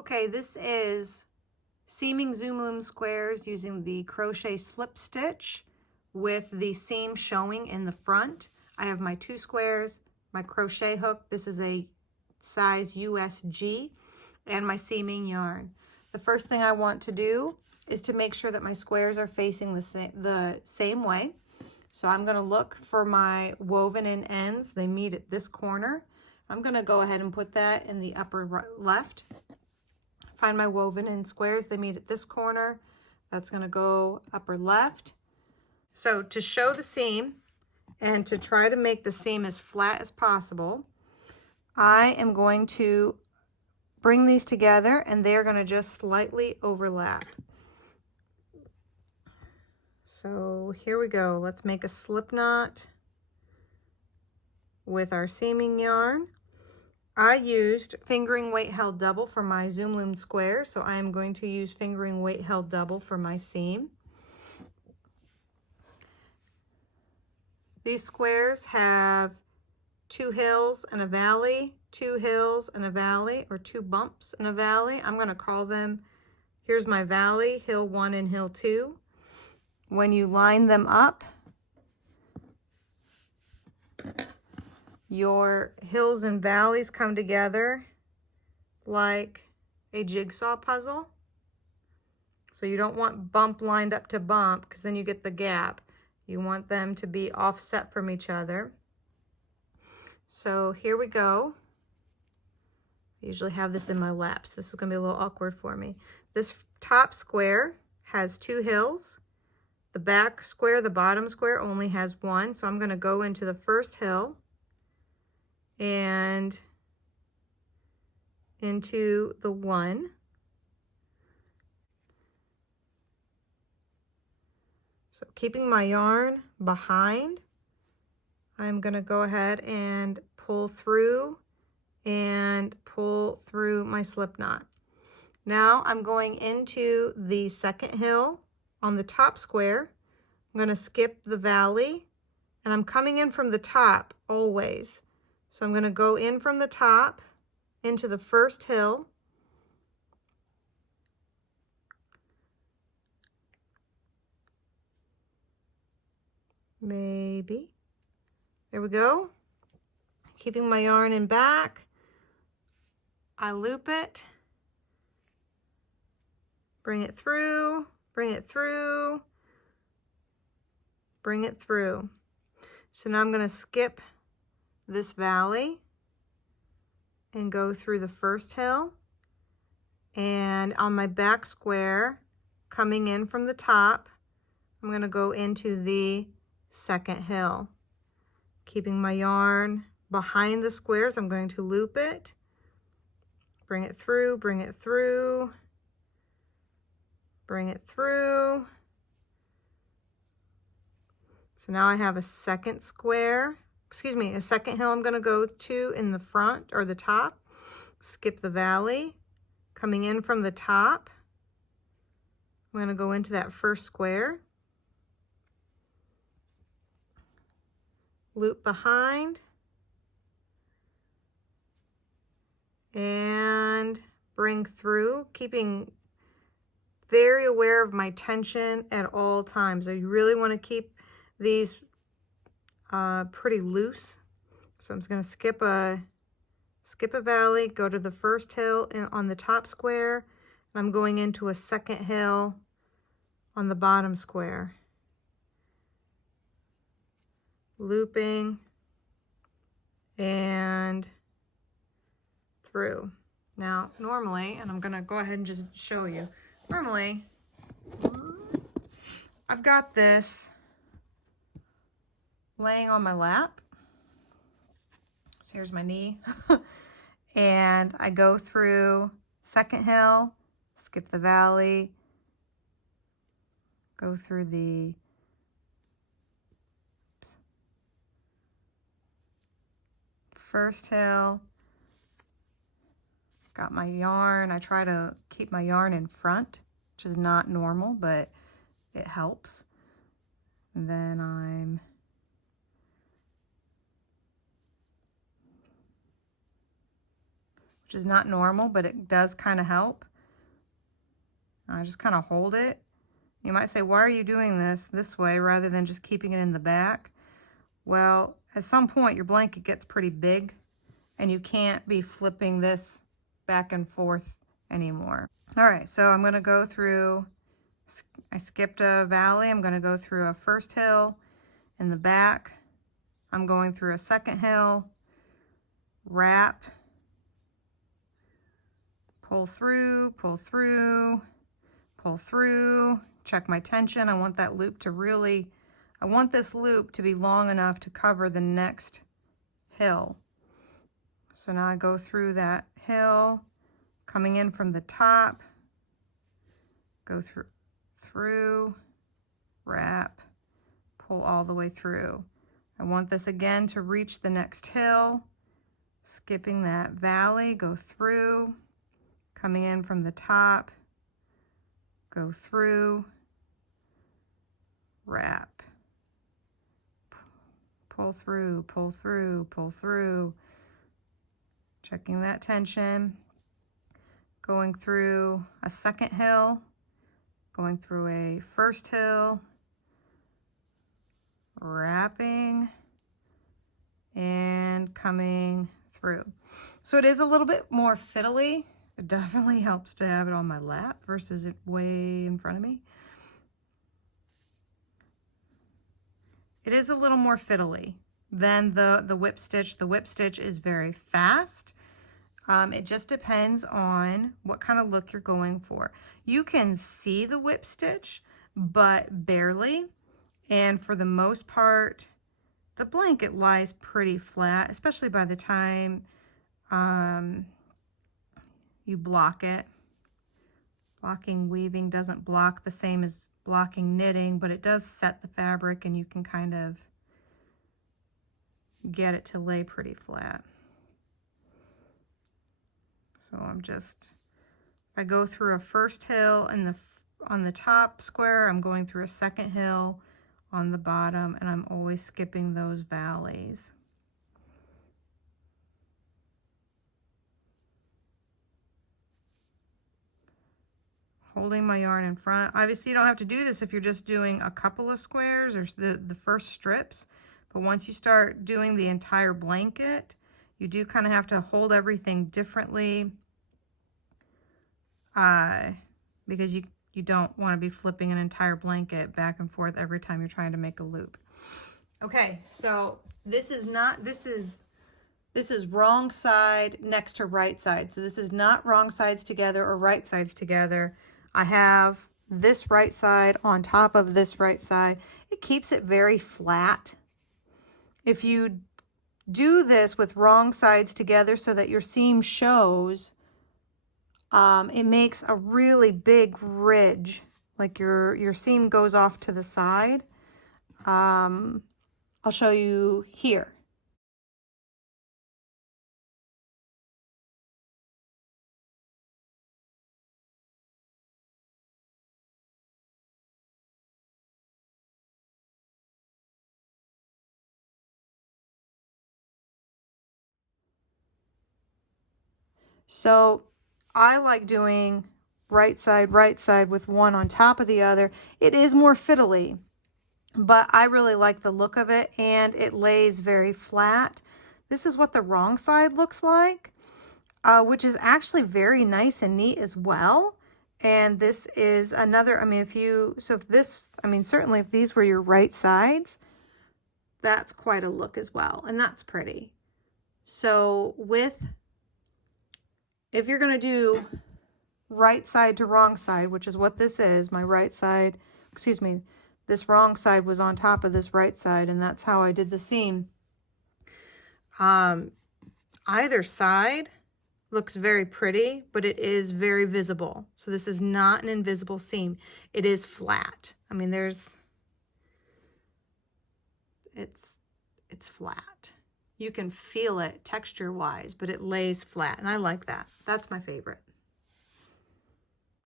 Okay, this is seaming Zoom Loom squares using the crochet slip stitch with the seam showing in the front. I have my 2 squares, my crochet hook, this is a size USG, and my seaming yarn. The first thing I want to do is to make sure that my squares are facing the same way. So I'm going to look for my woven in ends. They meet at this corner. I'm going to go ahead and put that in the upper left. Find my woven in squares. They meet at this corner. That's going to go upper left. So to show the seam and to try to make the seam as flat as possible, I am going to bring these together and they're going to just slightly overlap. So here we go. Let's make a slip knot with our seaming yarn. I used fingering weight held double for my Zoom Loom square, so I am going to use fingering weight held double for my seam. These squares have 2 hills and a valley, 2 hills and a valley, or 2 bumps and a valley. I'm going to call them, here's my valley, hill 1 and hill 2. When you line them up, your hills and valleys come together like a jigsaw puzzle. So you don't want bump lined up to bump because then you get the gap. You want them to be offset from each other. So here we go. I usually have this in my lap, so this is going to be a little awkward for me. This top square has 2 hills. The back square, the bottom square, only has 1. So I'm going to go into the first hill and into the 1. So keeping my yarn behind, I'm going to go ahead and pull through my slip knot. Now I'm going into the second hill on the top square. I'm going to skip the valley and I'm coming in from the top always. So I'm going to go in from the top into the first hill. Maybe. There we go. Keeping my yarn in back. I loop it. Bring it through, bring it through, bring it through. So now I'm going to skip this valley and go through the first hill. And on my back square, coming in from the top, I'm going to go into the second hill. Keeping my yarn behind the squares, I'm going to loop it, bring it through, bring it through, bring it through. So now I have a second square, a second hill I'm going to go to in the front or the top. Skip the valley, coming in from the top. I'm going to go into that first square. Loop behind. And bring through, keeping very aware of my tension at all times. So you really want to keep these pretty loose. So I'm just going to skip a valley, go to the first hill on the top square. I'm going into a second hill on the bottom square. Looping and through. Now normally, and I'm going to go ahead and just show you. Normally, I've got this laying on my lap. So here's my knee. And I go through second hill, skip the valley, go through the first hill, got my yarn. I try to keep my yarn in front, which is not normal, but it helps. And then I'm which is not normal, but it does kind of help. I just kind of hold it. You might say, why are you doing this way rather than just keeping it in the back? Well, at some point your blanket gets pretty big and you can't be flipping this back and forth anymore. All right, so I'm going to go through, I skipped a valley. I'm going to go through a first hill in the back. I'm going through a second hill, wrap, pull through, pull through, pull through, check my tension. I want that loop to really, I want this loop to be long enough to cover the next hill. So now I go through that hill, coming in from the top, go through, wrap, pull all the way through. I want this again to reach the next hill, skipping that valley, go through, coming in from the top, go through, wrap, pull through, pull through, pull through, checking that tension, going through a second hill, going through a first hill, wrapping, and coming through. So it is a little bit more fiddly. It definitely helps to have it on my lap versus it way in front of me. It is a little more fiddly than the whip stitch. The whip stitch is very fast. It just depends on what kind of look you're going for. You can see the whip stitch, but barely. And for the most part, the blanket lies pretty flat, especially by the time you block it. Blocking weaving doesn't block the same as blocking knitting, but it does set the fabric and you can kind of get it to lay pretty flat. So I go through a first hill and on the top square, I'm going through a second hill on the bottom, and I'm always skipping those valleys. Holding my yarn in front. Obviously you don't have to do this if you're just doing a couple of squares or the first strips, but once you start doing the entire blanket, you do kind of have to hold everything differently because you don't want to be flipping an entire blanket back and forth every time you're trying to make a loop. Okay, so this is wrong side next to right side. So this is not wrong sides together or right sides together. I have this right side on top of this right side. It keeps it very flat. If you do this with wrong sides together so that your seam shows, it makes a really big ridge, like your seam goes off to the side. I'll show you here. So I like doing right side with one on top of the other. It is more fiddly, but I really like the look of it and it lays very flat. This is what the wrong side looks like, which is actually very nice and neat as well. And this is another, I mean, certainly if these were your right sides, that's quite a look as well. And that's pretty. So if you're going to do right side to wrong side, which is what this is, my right side, excuse me, this wrong side was on top of this right side, and that's how I did the seam. Either side looks very pretty, but it is very visible. So this is not an invisible seam. It is flat. I mean, it's flat. You can feel it texture-wise, but it lays flat, and I like that. That's my favorite.